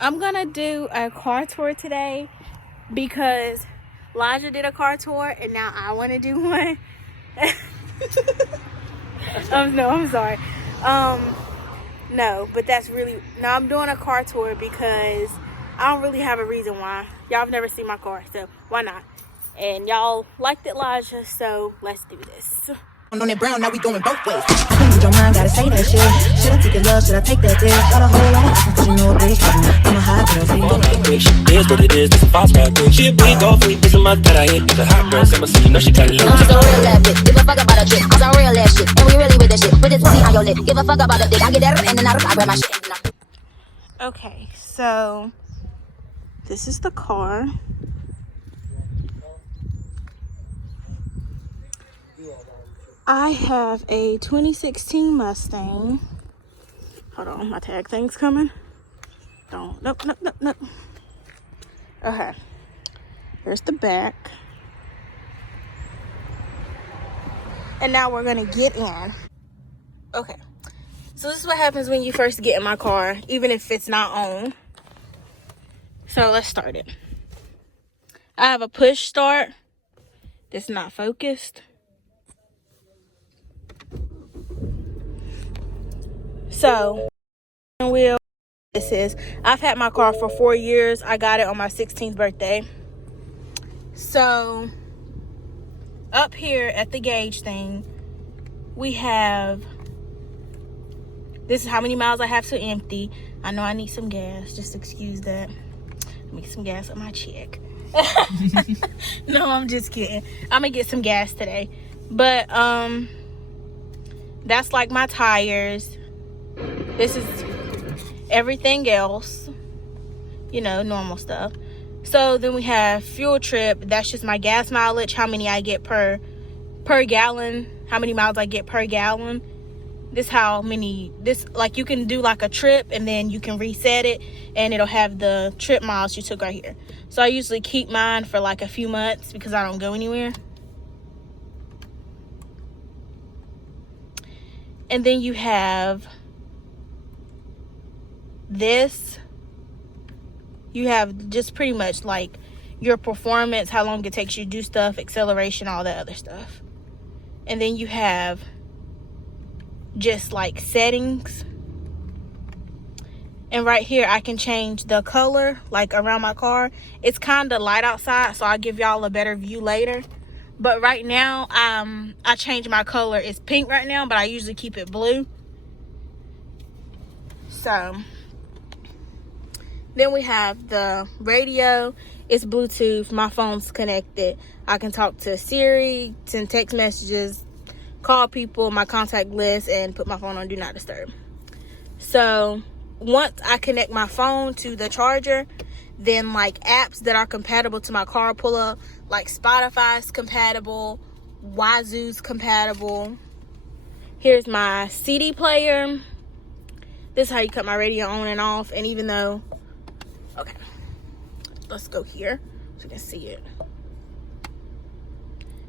I'm gonna do a car tour today because Elijah did a car tour and now I want to do one. No, I'm sorry. No, but I'm doing a car tour because I don't really have a reason why. Y'all have never seen my car, so why not? And y'all liked it, Elijah, so let's do this. On that brown, now we going both ways. With your mind, gotta say that shit. Should I take your love? Should I take that dick? Got a whole lot of options, cause you know a bitch. I'm a hot girl, so you gon' make me. Here's what it is, this a false rap bitch. She a big old freak, this a month that I hit. It's a hot girl, summer, so you know she got a little. She's a real ass bitch, give a fuck about a trick. I'm some real ass shit, and we really with the shit. Put this pussy on your lip, give a fuck about a dick. I get that and then I grab my shit. Okay, so this is the car. I have a 2016 Mustang. Hold on, my tag thing's coming. Nope. Okay, here's the back. And now we're gonna get in. Okay, so this is what happens when you first get in my car, even if it's not on. So let's start it. I have a push start that's not focused. So, wheel. This is, I've had my car for 4 years. I got it on my 16th birthday. So, up here at the gauge thing, we have, this is how many miles I have to empty. I know I need some gas, just excuse that. Let me get some gas on my check. No, I'm just kidding. I'm gonna get some gas today. But, that's like my tires. This is everything else, you know, normal stuff. So then we have fuel trip. That's just my gas mileage, how many I get per gallon, how many miles I get per gallon. Like you can do like a trip and then you can reset it and it'll have the trip miles you took right here. So I usually keep mine for like a few months because I don't go anywhere. And then you have this. You have just pretty much like your performance, how long it takes you to do stuff, acceleration, all that other stuff. And then you have just like settings. And right here I can change the color like around my car. It's kind of light outside, so I'll give y'all a better view later. But right now I changed my color. It's pink right now, but I usually keep it blue. So then we have the radio. It's Bluetooth. My phone's connected. I can talk to Siri, send text messages, call people, my contact list, and put my phone on Do Not Disturb. So once I connect my phone to the charger, then like apps that are compatible to my car pull up. Like Spotify's compatible, Wazoo's compatible. Here's my CD player. This is how you cut my radio on and off. And even though, okay, let's go here so you can see it.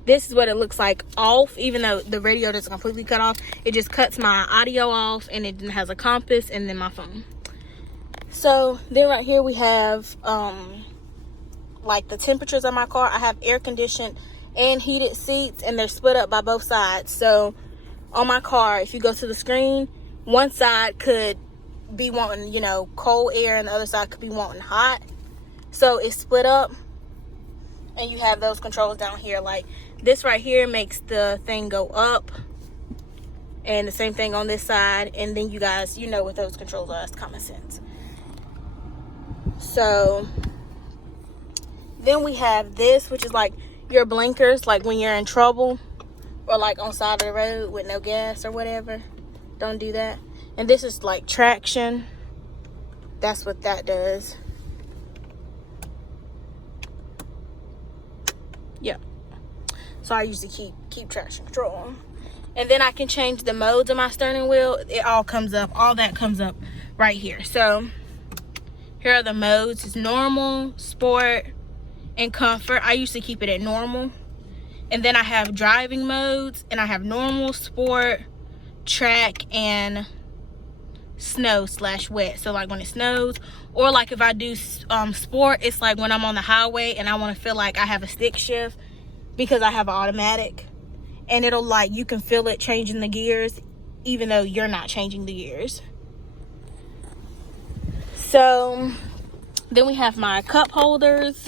This is what it looks like off, even though the radio doesn't completely cut off. It just cuts my audio off, and it has a compass and then my phone. So then right here we have like the temperatures of my car. I have air conditioned and heated seats, and they're split up by both sides. So on my car, if you go to the screen, one side could be wanting, you know, cold air, and the other side could be wanting hot. So it's split up, and you have those controls down here. Like this right here makes the thing go up, and the same thing on this side. And then you guys, you know what those controls are. It's common sense. So then we have this, which is like your blinkers, like when you're in trouble or like on side of the road with no gas or whatever. Don't do that. And this is like traction. That's what that does. Yeah. So I usually keep traction control on. And then I can change the modes of my steering wheel. It all comes up. All that comes up right here. So here are the modes. It's normal, sport, and comfort. I usually keep it at normal. And then I have driving modes, and I have normal, sport, track, and snow/wet. So like when it snows, or like if I do sport, it's like when I'm on the highway and I want to feel like I have a stick shift because I have an automatic, and it'll like, you can feel it changing the gears even though you're not changing the gears. So then we have my cup holders.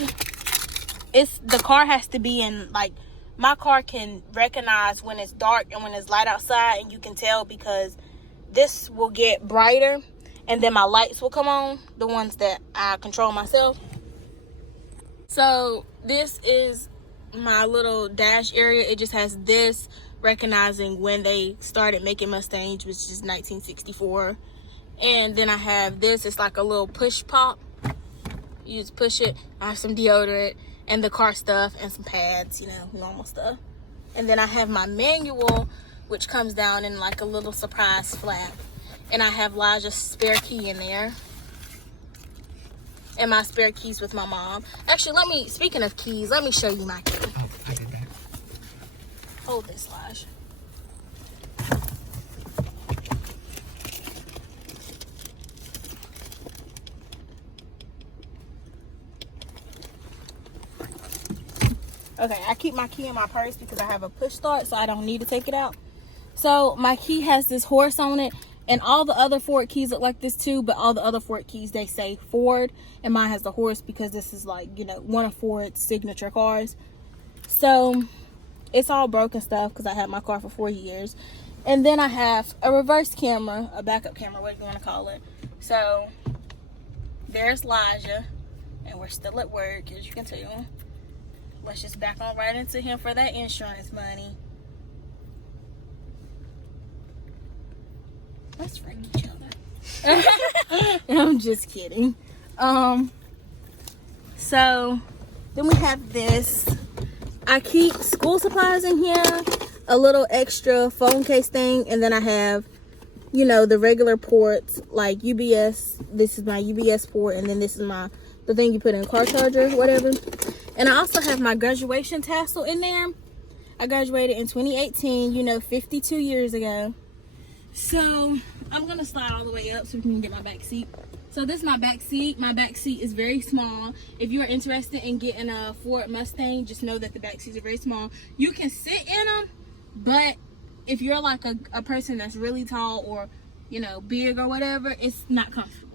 The car has to be in, like, my car can recognize when it's dark and when it's light outside, and you can tell because this will get brighter and then my lights will come on, the ones that I control myself. So this is my little dash area. It just has this recognizing when they started making Mustangs, which is 1964. And then I have this, it's like a little push pop. You just push it. I have some deodorant and the car stuff and some pads, you know, normal stuff. And then I have my manual, which comes down in like a little surprise flap. And I have Lija's spare key in there. And my spare keys with my mom. Actually, speaking of keys, let me show you my key. Oh, I did that. Hold this, Lij. Okay, I keep my key in my purse because I have a push start, so I don't need to take it out. So my key has this horse on it, and all the other Ford keys look like this too, but all the other Ford keys, they say Ford, and mine has the horse because this is like, you know, one of Ford's signature cars. So it's all broken stuff because I had my car for 4 years. And then I have a reverse camera, a backup camera, whatever you want to call it. So there's Lija, and we're still at work, as you can tell. Let's just back on right into him for that insurance money. Let's freak each other. I'm just kidding. So then we have this. I keep school supplies in here, a little extra phone case thing, and then I have, you know, the regular ports like UBS. This is my UBS port, and then this is the thing you put in a car charger, whatever. And I also have my graduation tassel in there. I graduated in 2018, you know, 52 years ago. So I'm gonna slide all the way up so we can get my back seat. So this is my back seat. My back seat is very small. If you are interested in getting a Ford Mustang, just know that the back seats are very small. You can sit in them, but if you're like a person that's really tall or, you know, big or whatever, it's not comfortable.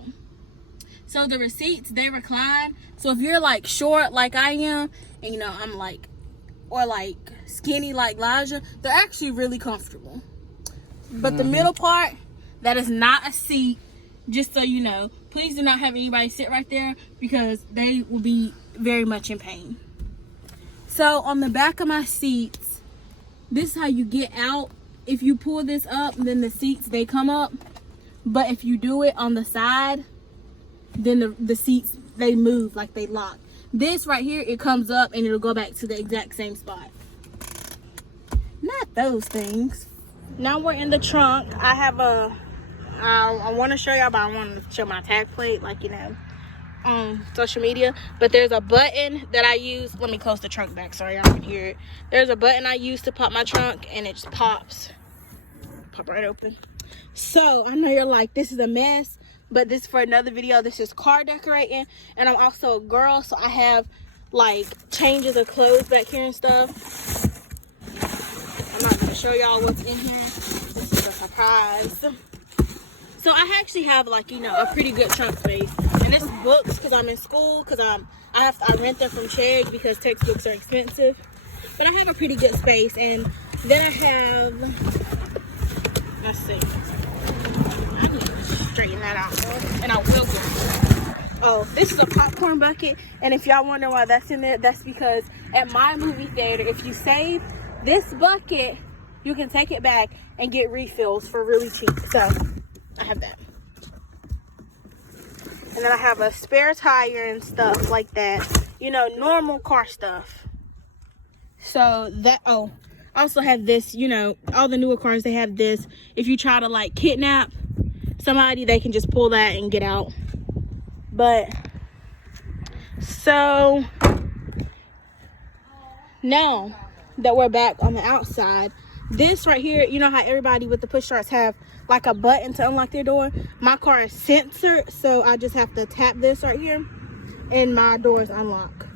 So the seats, they recline. So if you're like short like I am, and you know, I'm like, or like skinny like Lija, they're actually really comfortable. But the middle part, that is not a seat, just so you know. Please do not have anybody sit right there because they will be very much in pain. So on the back of my seats, this is how you get out. If you pull this up, then the seats, they come up. But if you do it on the side, then the seats, they move, like they lock. This right here, it comes up and it'll go back to the exact same spot. Not those things. Now we're in the trunk. I have I want to show y'all, but I want to show my tag plate, like, you know, on social media. But there's a button that I use. Let me close the trunk back, sorry y'all can hear it. There's a button I use to pop my trunk, and it just pops. Pop right open. So I know you're like, this is a mess, but this is for another video. This is car decorating, and I'm also a girl, so I have like changes of clothes back here and stuff. I'm not gonna show y'all what's in here. This is a surprise. So I actually have, like, you know, a pretty good trunk space, and this is books because I'm in school, because I rent them from Chegg because textbooks are expensive. But I have a pretty good space, and then I have, let's see, I need to straighten that out, and I will go. Oh, this is a popcorn bucket, and if y'all wonder why that's in there, that's because at my movie theater, if you save this bucket, you can take it back and get refills for really cheap. So I have that. And then I have a spare tire and stuff like that. You know, normal car stuff. So that, oh, I also have this, you know, all the newer cars, they have this. If you try to like kidnap somebody, they can just pull that and get out. But, so, now that we're back on the outside, This right here, you know how everybody with the push starts have like a button to unlock their door? My car is censored, so I just have to tap this right here and my doors unlock.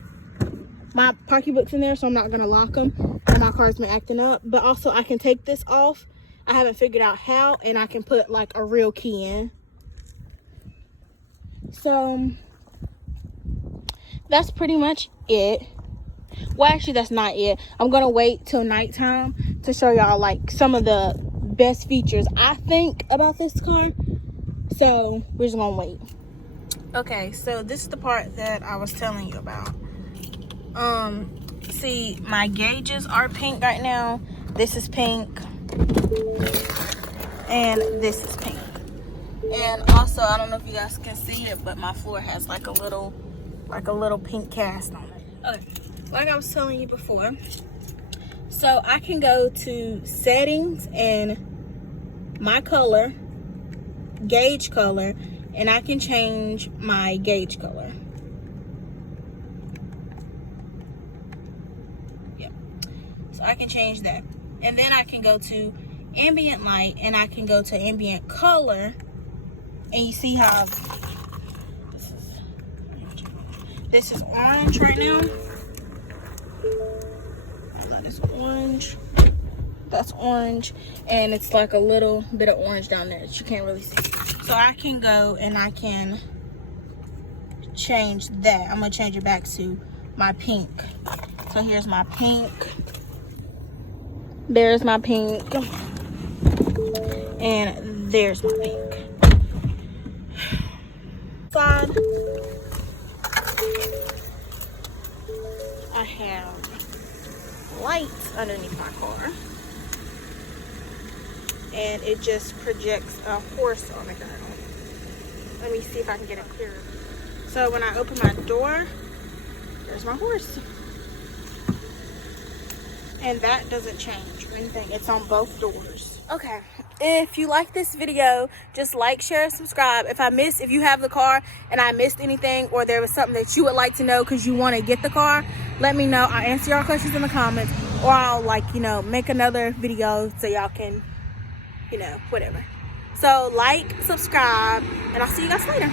My parking book's in there, so I'm not gonna lock them, and my car's been acting up. But also I can take this off. I haven't figured out how, and I can put like a real key in. So that's pretty much it. Well, actually that's not it. I'm gonna wait till nighttime to show y'all like some of the best features I think about this car. So we're just gonna wait. Okay, so this is the part that I was telling you about. See, my gauges are pink right now. This is pink, and this is pink. And also, I don't know if you guys can see it, but my floor has like a little pink cast on it. Okay, like I was telling you before, so I can go to settings and my color, gauge color, and I can change my gauge color. Yep. So I can change that. And then I can go to ambient light and I can go to ambient color. And you see how this is orange right now. It's orange. That's orange. And it's like a little bit of orange down there that you can't really see. So I can go and I can change that. I'm gonna change it back to my pink. So here's my pink. There's my pink. And there's my pink. Side, I have lights underneath my car. And it just projects a horse on the ground. Let me see if I can get it clearer. So when I open my door, there's my horse. And that doesn't change or anything. It's on both doors. Okay, if you like this video, just like, share, and subscribe. If you have the car and I missed anything, or there was something that you would like to know because you want to get the car, let me know. I'll answer your questions in the comments, or I'll make another video so y'all can whatever. So like, subscribe, and I'll see you guys later.